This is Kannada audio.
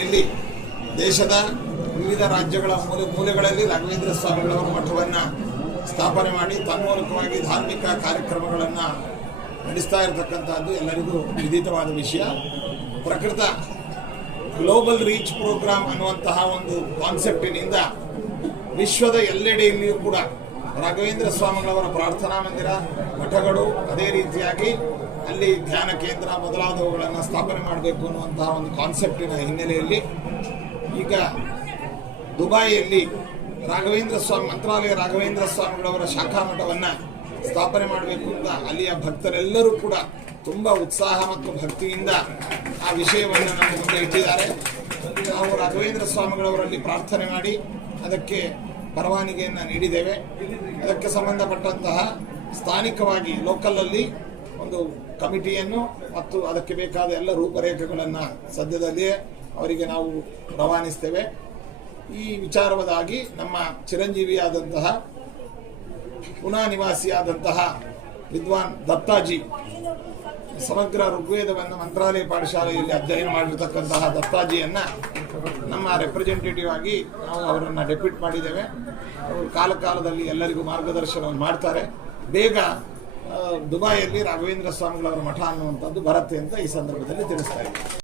ಇಲ್ಲಿ ದೇಶದ ವಿವಿಧ ರಾಜ್ಯಗಳ ಮೂಲೆಗಳಲ್ಲಿ ರಾಘವೇಂದ್ರ ಸ್ವಾಮಿಗಳವರ ಮಠವನ್ನು ಸ್ಥಾಪನೆ ಮಾಡಿ ತನ್ಮೂಲಕವಾಗಿ ಧಾರ್ಮಿಕ ಕಾರ್ಯಕ್ರಮಗಳನ್ನು ನಡೆಸ್ತಾ ಇರತಕ್ಕಂಥದ್ದು ಎಲ್ಲರಿಗೂ ವಿದಿತವಾದ ವಿಷಯ. ಪ್ರಕೃತ ಗ್ಲೋಬಲ್ ರೀಚ್ ಪ್ರೋಗ್ರಾಮ್ ಅನ್ನುವಂತಹ ಒಂದು ಕಾನ್ಸೆಪ್ಟಿನಿಂದ ವಿಶ್ವದ ಎಲ್ಲೆಡೆಯಲ್ಲಿಯೂ ಕೂಡ ರಾಘವೇಂದ್ರ ಸ್ವಾಮಿಗಳವರ ಪ್ರಾರ್ಥನಾ ಮಂದಿರ, ಮಠಗಳು, ಅದೇ ರೀತಿಯಾಗಿ ಅಲ್ಲಿ ಧ್ಯಾನ ಕೇಂದ್ರ ಮೊದಲಾದವುಗಳನ್ನು ಸ್ಥಾಪನೆ ಮಾಡಬೇಕು ಅನ್ನುವಂತಹ ಒಂದು ಕಾನ್ಸೆಪ್ಟಿನ ಹಿನ್ನೆಲೆಯಲ್ಲಿ ಈಗ ದುಬೈಯಲ್ಲಿ ಮಂತ್ರಾಲಯ ರಾಘವೇಂದ್ರ ಸ್ವಾಮಿಗಳವರ ಶಾಖಾ ಮಠವನ್ನು ಸ್ಥಾಪನೆ ಮಾಡಬೇಕು ಅಂತ ಅಲ್ಲಿಯ ಭಕ್ತರೆಲ್ಲರೂ ಕೂಡ ತುಂಬ ಉತ್ಸಾಹ ಮತ್ತು ಭಕ್ತಿಯಿಂದ ಆ ವಿಷಯವನ್ನು ನಮ್ಮ ಮುಂದೆ ಇಟ್ಟಿದ್ದಾರೆ. ನಾವು ರಾಘವೇಂದ್ರ ಸ್ವಾಮಿಗಳವರಲ್ಲಿ ಪ್ರಾರ್ಥನೆ ಮಾಡಿ ಅದಕ್ಕೆ ಪರವಾನಗಿಯನ್ನು ನೀಡಿದ್ದೇವೆ. ಅದಕ್ಕೆ ಸಂಬಂಧಪಟ್ಟಂತಹ ಸ್ಥಾನಿಕವಾಗಿ ಲೋಕಲಲ್ಲಿ ಒಂದು ಕಮಿಟಿಯನ್ನು ಮತ್ತು ಅದಕ್ಕೆ ಬೇಕಾದ ಎಲ್ಲ ರೂಪರೇಖೆಗಳನ್ನು ಸದ್ಯದಲ್ಲಿಯೇ ಅವರಿಗೆ ನಾವು ರವಾನಿಸ್ತೇವೆ. ಈ ವಿಚಾರವಾದಾಗಿ ನಮ್ಮ ಚಿರಂಜೀವಿಯಾದಂತಹ ಪುನಾ ನಿವಾಸಿಯಾದಂತಹ ವಿದ್ವಾನ್ ದತ್ತಾಜಿ ಸಮಗ್ರ ಋಗ್ವೇದವನ್ನು ಮಂತ್ರಾಲಯ ಪಾಠಶಾಲೆಯಲ್ಲಿ ಅಧ್ಯಯನ ಮಾಡಿರ್ತಕ್ಕಂತಹ ದತ್ತಾಜಿಯನ್ನು ನಮ್ಮ ರೆಪ್ರೆಸೆಂಟೇಟಿವ್ ಆಗಿ ನಾವು ಅವರನ್ನು ಡೆಪ್ಯೂಟ್ ಮಾಡಿದ್ದೇವೆ. ಅವರು ಕಾಲದಲ್ಲಿ ಎಲ್ಲರಿಗೂ ಮಾರ್ಗದರ್ಶನವನ್ನು ಮಾಡ್ತಾರೆ. ಬೇಗ ದುಬೈಯಲ್ಲಿ ರಾಘವೇಂದ್ರ ಸ್ವಾಮಿಗಳವರ ಮಠ ಅನ್ನುವಂಥದ್ದು ಬರುತ್ತೆ ಅಂತ ಈ ಸಂದರ್ಭದಲ್ಲಿ ತಿಳಿಸ್ತಾ ಇದ್ದೀವಿ.